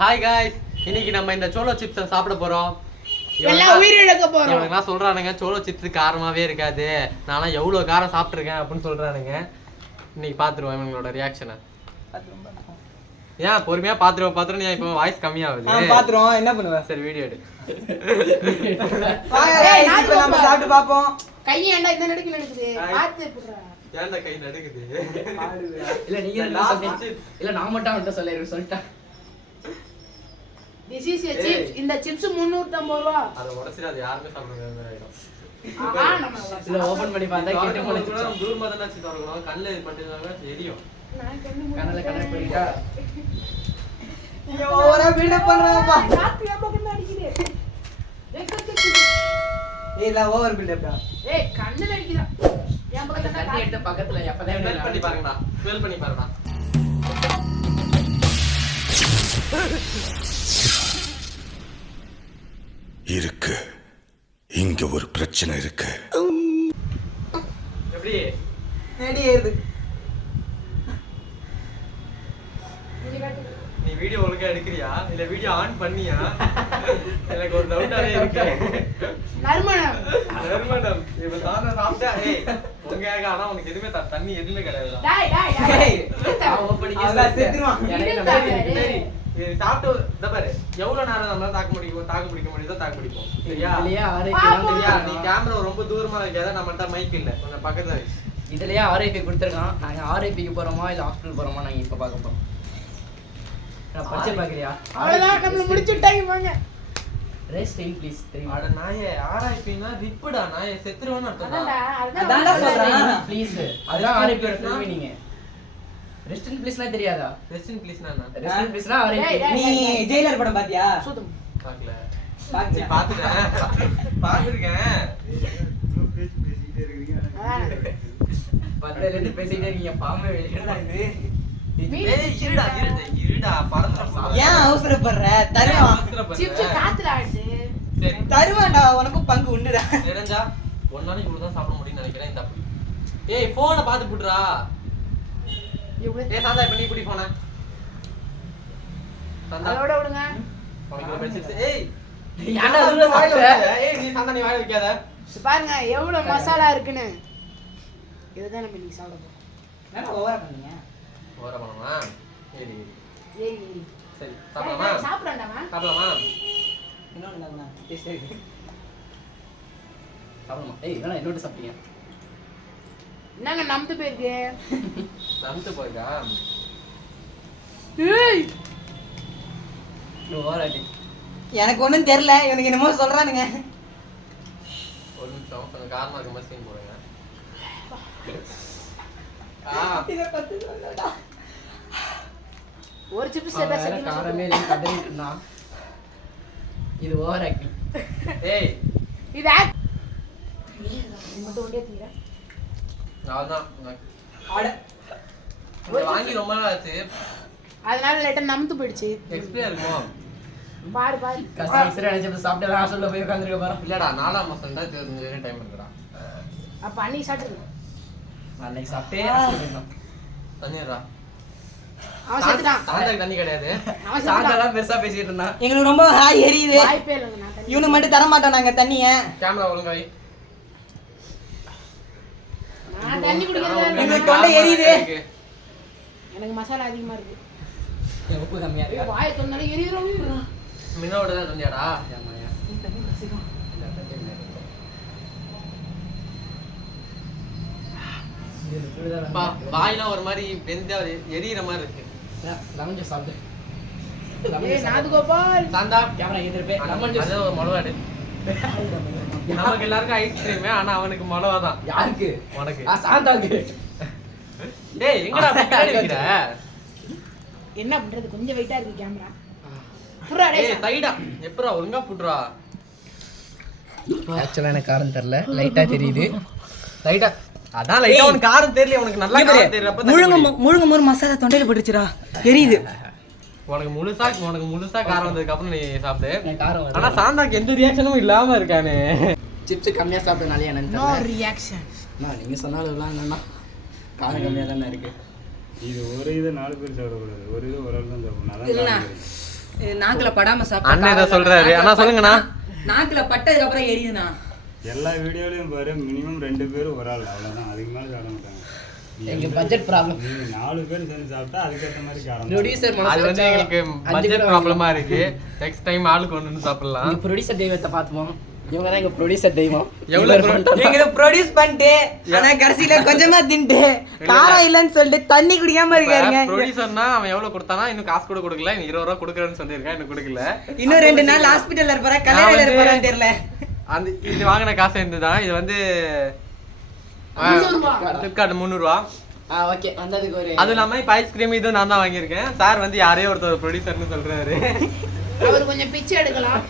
Hi guys, இன்னைக்கு நம்ம இந்த சோளோ சிப்ஸை சாப்பிட போறோம். எல்லாம் உயிரிழக்க போறோம். இவனுங்களாம் சொல்றானுங்க சோளோ சிப்ஸ் காரமாவே இருக்காது, நான்லாம் எவ்வளவு காரம் சாப்பிட்டுருக்கேன் அப்படின்னு சொல்றானுங்க. இன்னைக்கு பாத்துருவோம் இவங்களோட ரியாக்ஷனை. ஏன் பொறுமையா பாத்துருவோம் நீ இப்போ வாய்ஸ் கம்மியாகுது. பாத்துருவோம், என்ன பண்ணுவ? சரி வீடியோ எடு. இப்போ நம்ம சாப்பிட்டு பாப்போம். கை ஏன்டா இந்த நடுக்கு நடக்குது? பாத்து புடுறா. ஏன்டா கை நடுக்குது? இல்ல நீங்க என்ன சொல்றீங்க? இல்ல நான் மட்டும் அவன்கிட்ட சொல்லிட்டேன். This is a chips. இந்த chips 350 ரூபாய். அத உடைச்சிட்டு அது யாருமே சாப்பிட முடியாது. இல்ல ஓபன் பண்ணி பார்த்தா கேட்டு போல தூரமா தான வச்சு தரணும். கண்ணுல பட்டுனால எரியும். கண்ணல கனெக்ட் பண்ணிட்டா. ஐயோ ஓவரா பில்ட் பண்றாங்கப்பா. காத்து ஏப்ப அடிக்குது. இல்ல ஓவர் பில்ட் அப்பா. ஏய் கண்ணல அடிக்குதா? ஏன் பக்கத்துல தண்ணி எடுத்து பக்கத்துல எப்பதே ஸ்மெல் பண்ணி பாருங்கடா. ஸ்மெல் பண்ணி பாருடா. இருக்கு, இங்க ஒரு பிரச்சனை இருக்கு. எப்படி நெடி ஏறுது. நீ வீடியோ ஒழுங்கா எடுக்கறியா இல்ல வீடியோ ஆன் பண்ணியா? எனக்கு ஒரு டவுட்டாவே இருக்கு. நறுமணம் இப்ப சாதா சாப்பிட்டா உங்க ஆனா உனக்கு எதுவுமே தண்ணி எதுவுமே கிடையாது. டேய் ஓபன் பண்ணி அதான் செத்துருவான். இது சாப்பிட்டு இத பாரு எவ்வளவு நேரம் நம்மளால தாக்கு பிடிக்க முடியுதோ தாக்கு பிடிப்போம். சரியா? இதுலயே சரியா? நீ கேமரா ரொம்ப தூரமா வைக்காத, நம்மள்ட்ட மைக் இல்ல, கொஞ்சம் பக்கத்துல வை. இதுலயே ஆர்ஐபி கொடுத்துருக்கான். நாங்க ஆர்ஐபிக்கு போறோமா இல்ல ஹாஸ்பிடல் போறோமா நாங்க இப்ப பார்க்க போறோம். நான் படிச்சு பாக்குறியா? அவ்வளவுதான் நம்ம முடிச்சிட்டாங்க வாங்க. Rest in please. அட நாயே, ஆர்ஐபினா ரிப்புடா நாயே, செத்துருவான்னு அர்த்தம்டா. அதான்டா சொல்றேன். ப்ளீஸ். அதான் ஆர்ஐபியோட ஃபில்ம் மீனிங். ரெஸ்ட் இன் ப்ளீஸ்னா தெரியாதா? ரெஸ்ட் இன் ப்ளீஸ்னா என்ன? ரெஸ்ட் இன் ப்ளீஸ்னா ஆர்ஐபி. நீ ஜெயிலர் படம் பாத்தியா? சுத்தம். பார்க்கல. பாத்தியா? பாத்துட்டேன். பத்தல இருந்து பேசிட்டே இருக்கீங்க. பாம்பே வெளியடா இது. இருடா பறந்துற. ஏன் அவசரப்படுற? தருவான். சிப்ஸ் காத்துல ஆடுது. சரி தருவான்டா, உனக்கும் பங்கு உண்டுடா. தெரிஞ்சா ஒரு நாளைக்கு இவ்வளவுதான் சாப்பிட முடியும்னு நினைக்கிறேன். இந்த அப்படி ஏய் போனை பாத்து புடுறா. ஏய் சாந்தா இப்ப நீ குடி போன. சாந்தா அதோட விடுங்க. உனக்கு பென்சில். ஏய் ஏன்டா அதுல சாப்பிட்ட? ஏய் நீ சாந்தா நீ வாய் வைக்காத. பாருங்க எவ்வளவு மசாலா இருக்குன்னு. இதுதான் நம்ம இன்னைக்கு சாப்பிட போறோம். என்ன ஓவரா பண்ணீங்க? ஓர பண்ணமா? சரி ஏய் சரி சாப்பிடலாமா? சாப்பிடலாமா? சாப்பிடலாமா? இன்னொன்னு தானா? டேஸ்ட் இருக்கு. சாப்பிடுமா? ஏய் என்னடா இன்னொரு சாப்பிட்டீங்க? என்னங்க நம்பு போயிருக்கு. நம்பு போய்டா. ஏய் நீ ஓவராட்டி. எனக்கு ஒண்ணும் தெரியல, இவனுக்கு என்னமோ சொல்றானுங்க. ஒரு நிமிஷம் கொஞ்சம் காரமா இருக்க மாதிரி சீன் போடுங்க. இத பத்தி சொல்லடா. ஒரு சிப்ஸ் வேற செட் காரமே இல்ல கதறிட்டுனா. இது ஓவராட்டி. ஏய் இது ஆட் மட்டும் ஒண்டே தீர. அதான் அட இத வாங்கி ரொம்ப நாள் ஆச்சு. அதனால லைட்டா நம்பு போயிடுச்சு. எக்ஸ்பிரியர் இருக்குமோ? பாரு பாரு. கஸ்டமர் நினைச்சு சாப்பிட்டு ஹாஸ்டல்ல போய் உட்கார்ந்திருக்க பாரு. இல்லடா 4ஆம் மாசம் தான் தெரிஞ்ச டைம் இருக்குடா. அப்ப அன்னைக்கு சாப்பிட்டு அன்னைக்கு சாப்பிட்டே ஹாஸ்டல் தண்ணிடா. அவன் செத்துட்டான். சாந்தாக்கு தண்ணி கிடையாது. அவன் செத்துட்டான். சாந்தெல்லாம் பெருசா பேசிட்டு இருந்தான். எங்களுக்கு ரொம்ப எரியுது. வாய்ப்பே இல்லைங்க நான் தண்ணி. இவனுக்கு மட்டும் தர மாட்டானாங்க தண்ணிய. கேமரா ஒழுங்கா வை. நான் தண்ணி குடிக்கிறதா எனக்கு தொண்டை எரியுது. எனக்கு மசாலா அதிகமா இருக்கு. உப்பு கம்மியா இருக்கா? வாயை தொந்தாலே எரியுதுடா. மின்னோட தான் தண்ணியாடா. ஆமாயா. பா வாயிலாம் ஒரு மாதிரி வெந்த எரியிற மாதிரி இருக்கு. லெமன் ஜூஸ் சாப்பிடு. ஏய் நாதுகோபால். சாந்தா கேமரா எதிர்ப்பே லெமன் அது ஜூஸ். ஒரு மொளவாடு. நமக்கு எல்லாருக்கும் ஐஸ்கிரீம், ஆனா அவனுக்கு மொளவா தான். யாருக்கு? உனக்கு. சாந்தாக்கு. டேய் எங்கடா பின்னாடி வைக்கிற? என்ன பண்றது, கொஞ்சம் வெயிட்டா இருக்கு கேமரா. புறா ஏய் டேய். தைடா எப்பறா ஒழுங்கா புட்றா. ஆக்சுவலா எனக்கு காரம் தெரியல, லைட்டா தெரியுது. லைட்டா அதான் லைட்டா உனக்கு காரம் தெரியல, உனக்கு நல்லா காரம் தெரியறப்ப முழுங்க மோர் மசாலா தொண்டையில போட்டுச்சுடா. எரியுது. உனக்கு முழுசா காரம் வந்ததுக்கு அப்புறம் நீ சாப்பிடு. எனக்கு காரம் ஆனா சாந்தாக்கு எந்த ரியாக்ஷனும் இல்லாம இருக்கானே. சிப்ஸ் கம்மியா சாப்பிட்டனால என்னன்னு நோ தெரியல. ரியாக்ஷன். நான் நீங்க சொன்னாலும் என்னன்னா காரம் கம்மியா தானே இருக்கு. இது ஒரு இதை 4 பேர் சாப்பிடக்கூடாது, ஒரு இதை ஒரு ஆள் தான் சாப்பிடணும். இல்லைண்ணா. அதான் நாக்குல படாம அண்ணன் இதை சொல்றாரு. அண்ணா சொல்லுங்கண்ணா. நாக்குல பட்டதுக்கு அப்புறம் எரியுதுண்ணா. எல்லா வீடியோலயும் பாரு மினிமம் 2 பேர் ஒரு ஆள் அவ்வளவுதான், அதுக்கு மேல சாப்பிட மாட்டாங்க. எங்க பட்ஜெட் ப்ராப்ளம். நீங்க 4 பேர் சேர்ந்து சாப்பிட்டா அதுக்கேற்ற மாதிரி காரம் தான். ப்ரொடியூசர் அது மனசு வந்து எங்களுக்கு பட்ஜெட் ப்ராப்ளமா இருக்கு. நெக்ஸ்ட் டைம் ஆளுக்கு ஒன்று சாப்பிடலாம். ப்ரொடியூசர் தெய்வத்தை பார்த்துப்போம். இவங்க தான் எங்க ப்ரொடியூசர் தெய்வம். எவ்வளவு நீங்க ப்ரொடியூஸ் பண்ணிட்டு ஆனா கடைசியில கொஞ்சமா தின்ட்டு காரம் இல்லைன்னு சொல்லிட்டு தண்ணி குடிக்காம இருக்காருங்க. ப்ரொடியூசர்னா அவன் எவ்வளவு கொடுத்தானா இன்னும் காசு கூட கொடுக்கல. இன்னும் 20 ரூபா கொடுக்குறேன்னு சொல்லியிருக்கான், இன்னும் கொடுக்கல. இன்னும் 2 நாள் ஹாஸ்பிட்டல்ல இருப்பாரா கல்யாணம் இருப்பாரான்னு தெரியல. அந்த இது வாங்கின காசு இருந்துதான். இது வந்து ஃபிளிப்கார்ட் 300 ரூபா. ஓகே வந்ததுக்கு ஒரு அது இல்லாம இப்ப ஐஸ்கிரீம் இதுவும் நான் தான் வாங்கியிருக்கேன். சார் வந்து யாரையோ ஒருத்தர் ப்ரொடியூசர்னு சொல்றாரு. அவர் கொஞ்சம் பிச்சை எடுக்கலாம்.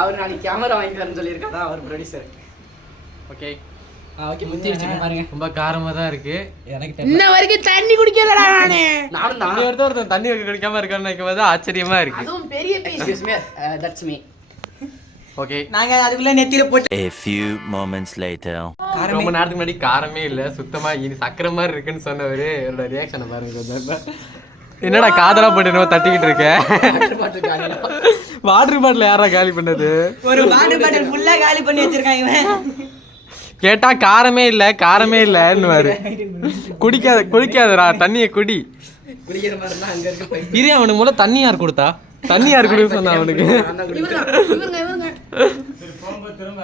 அவர் நாளைக்கு கேமரா வாங்கி தரேன்னு சொல்லியிருக்காரு அவர் ப்ரொடியூசர். ஓகே ஓகே முத்தி வச்சுக்க பாருங்க. ரொம்ப காரமா தான் இருக்கு. எனக்கு இன்ன வரைக்கும் தண்ணி குடிக்கலடா நானு. நானும் இன்னொரு ஒருத்தர் தண்ணி குடிக்காம இருக்கான்னு நினைக்கும் ஆச்சரியமா இருக்கு. அதுவும் பெரிய piece. Excuse me that's me. Okay நாங்க அதுக்குள்ள நெத்தியில போட்டு A few moments later. ரொம்ப நேரத்துக்கு முன்னாடி காரமே இல்ல, சுத்தமா இது சக்கரை மாதிரி இருக்குன்னு சொன்னவரு என்னோட ரியாக்ஷனை பாருங்க. என்னடா காதலா போட்டு என்னவோ தட்டிக்கிட்டு இருக்க. வாட்டர் பாட்டில் யாரா காலி பண்ணது? ஒரு வாட்டர் பாட்டில் ஃபுல்லா காலி பண்ணி வச்சிருக்காங்க இவன். கேட்டா காரமே இல்ல காரமே இல்லன்னுவாரு. குடிக்காதடா தண்ணியை குடி. குடிக்கிற மாதிரி இருந்தா அங்க இருக்க பைப் இரு, அவனுக்கு முதல்ல தண்ணி யார் கொடுத்தா? தண்ணி யார் குடிக்க சொன்னா அவனுக்கு? இவங்க சரி போகும்போது திரும்ப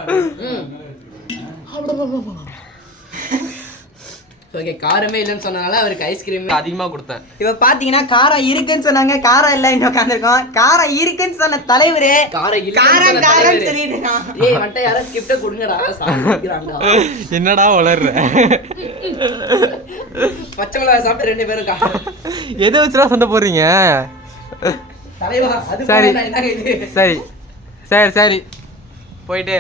ஓகே காரமே இல்லைன்னு சொன்னனால அவருக்கு ஐஸ்கிரீம் அதிகமா கொடுத்தேன். இவ பாத்தீங்கன்னா காரம் இருக்குன்னு சொன்னாங்க, காரம் இல்ல இன்னும் உட்காந்துருக்கோம். காரம் இருக்குன்னு சொன்ன தலைவரே காரம் காரம் காரம் சொல்லிட்டு இருக்கான். ஏய் வந்துட்டு யாரோ ஸ்கிரிப்ட் கொடுங்கடா சாப்பிடுறாங்கடா. என்னடா வளர்ற? பச்சை மிளகாய் சாப்பிட்டு 2 பேரும் காரம். எதை வச்சுடா சண்டை போடுறீங்க? தலைவா அது சரி. போனா என்னங்க இது? சரி சரி சரி போயிட்டு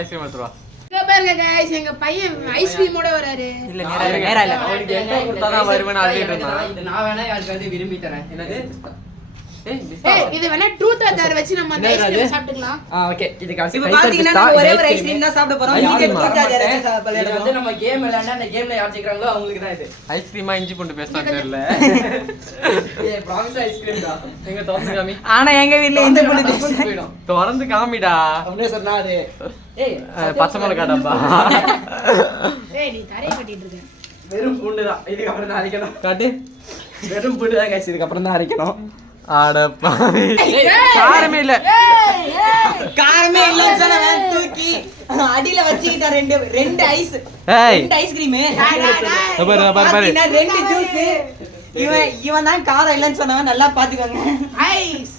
ஐஸ்கிரீம் எடுத்துருவா. இங்க பாருங்க guys, எங்க பையன் ஐஸ்கிரீமோட வராரு. இல்ல நேரா இல்ல அவனுக்கு எங்க கொடுத்தாதான் வருவேன்னு அழுதுட்டு இருந்தான். இது நான் வேணா யாருக்கு வந்து விரும்பி தரேன். என்னது? ஏய் இது வேணா ட்ரூத் ஆர் டேர் வச்சு நம்ம அந்த ஐஸ்கிரீம் சாப்பிட்டுக்கலாம். ஓகே இது காசு இப்ப பாத்தீங்கன்னா நாங்க ஒரே ஒரு ஐஸ்கிரீம் தான் சாப்பிட போறோம். யாரு நீங்க மா? கொடுத்தா இது சாப்பிடலாம். வந்து நம்ம கேம் விளையாண்டா அந்த கேம்ல யார் ஜெயிக்கறாங்களோ அவங்களுக்கு தான் இது. ஐஸ்கிரீமா இஞ்சி பூண்டு பேஸ்டா தெரியல. ஏய் ப்ராமிஸ் ஐஸ்கிரீம் தான். எங்க தோசை காமி. ஆனா எங்க வீட்ல இந்த பொண்ணு போய்டும். திறந்து காமிடா. அவனே சொன்னா அது ஏய் பச்சை மிளகா டப்பா. ஏய் நீ தரைய கட்டிட்டு இருக்க. வெறும் பூண்டு தான். இதுக்கு அப்புறம் தான் அரைக்கணும். காட்டு. வெறும் பூண்டு தான் गाइस, இதுக்கு அப்புறம் தான் அரைக்கணும். அடப்பா. காரமே இல்ல. காரமே இல்லன்னு சொன்னவன் தூக்கி அடியில வச்சிட்டா ரெண்டு ஐஸ். ஏய். 2 ஐஸ்கிரீம். பாரு பாரு. 2 ஜூஸ். இவன் தான் காரம் இல்லன்னு சொன்னவன், நல்லா பாத்துக்கோங்க. ஐஸ்.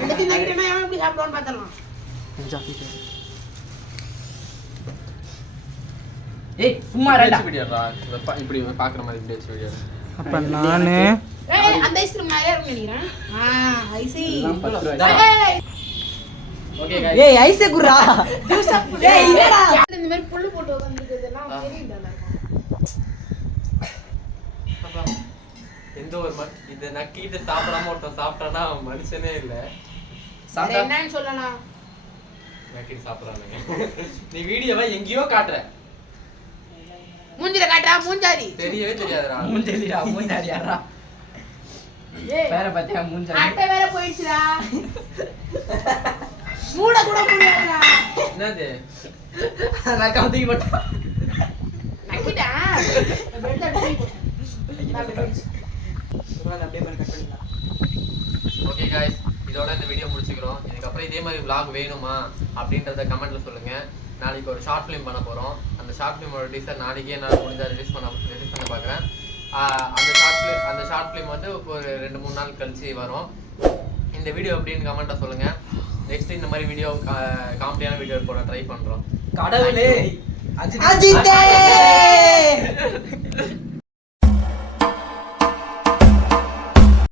ரெண்டுத்தையும் தட்டினா அவன் எப்படி சாப்பிடுவான்னு பார்த்தலாம். ஏய் சும்மா ரெண்டா. இப்படி பாக்குற மாதிரி இப்படி வச்சு வீடியோ. அப்ப நானு ஏய் அந்த ஐஸ்கிரீம் நிறைய இருக்கு நினைக்கிறேன். ஐ see. எல்லாம் 10 ரூபாய். ஏய் ஓகே गाइस. ஏய் ஐஸ் குறா. ஜூஸ் சாப்பிடு. ஏய் இல்லடா. இந்த மாதிரி புல்லு போட்டு உட்கார்ந்திருக்கிறதெல்லாம் தெரியும்டா. எந்த ஒரு இத நக்கிட்டு சாப்பிடாம ஒருத்தன் சாப்பிட்டானா அவன் மனுஷனே இல்ல. வேற என்னன்னு சொல்லலாம்? நக்கிட்டு சாப்பிடுறானுங்க. நீ வீடியோவை எங்கேயோ காட்டுற. மூஞ்சில காட்டா மூஞ்சாரி. தெரியவே தெரியாதுடா. மூஞ்சலிடா மூஞ்சாடியாடா. ஏய் வேற பாத்தியா மூஞ்சாடி. அட்டை வேற போயிடுச்சுடா. மூட கூட முடியாதுடா. என்னது? நான் கவுதி போட்டேன். நக்கிட்டா. பெல்ட் அடிச்சு போடு. அப்படியே பண்ணி கட் பண்ணிடலாம். ஓகே गाइस, இதோட இந்த வீடியோ முடிச்சுக்கிறோம். இதுக்கப்புறம் இதே மாதிரி vlog வேணுமா அப்படின்றத கமெண்ட்ல சொல்லுங்க. நாளைக்கு ஒரு ஷார்ட் ஃபிலிம் பண்ண போறோம். அந்த ஷார்ட் ஃபிலிமோட டீசர் நாளைக்கே நான் முடிஞ்சா ரிலீஸ் பண்ண பார்க்குறேன். அந்த ஷார்ட் ஃபிலிம் வந்து ஒரு 2-3 நாள் கழிச்சு வரும். இந்த வீடியோ எப்படின்னு கமெண்ட்டை சொல்லுங்க. நெக்ஸ்ட் இந்த மாதிரி வீடியோ காமெடியான வீடியோ போட ட்ரை பண்றோம். கடவுளே அஜித்தே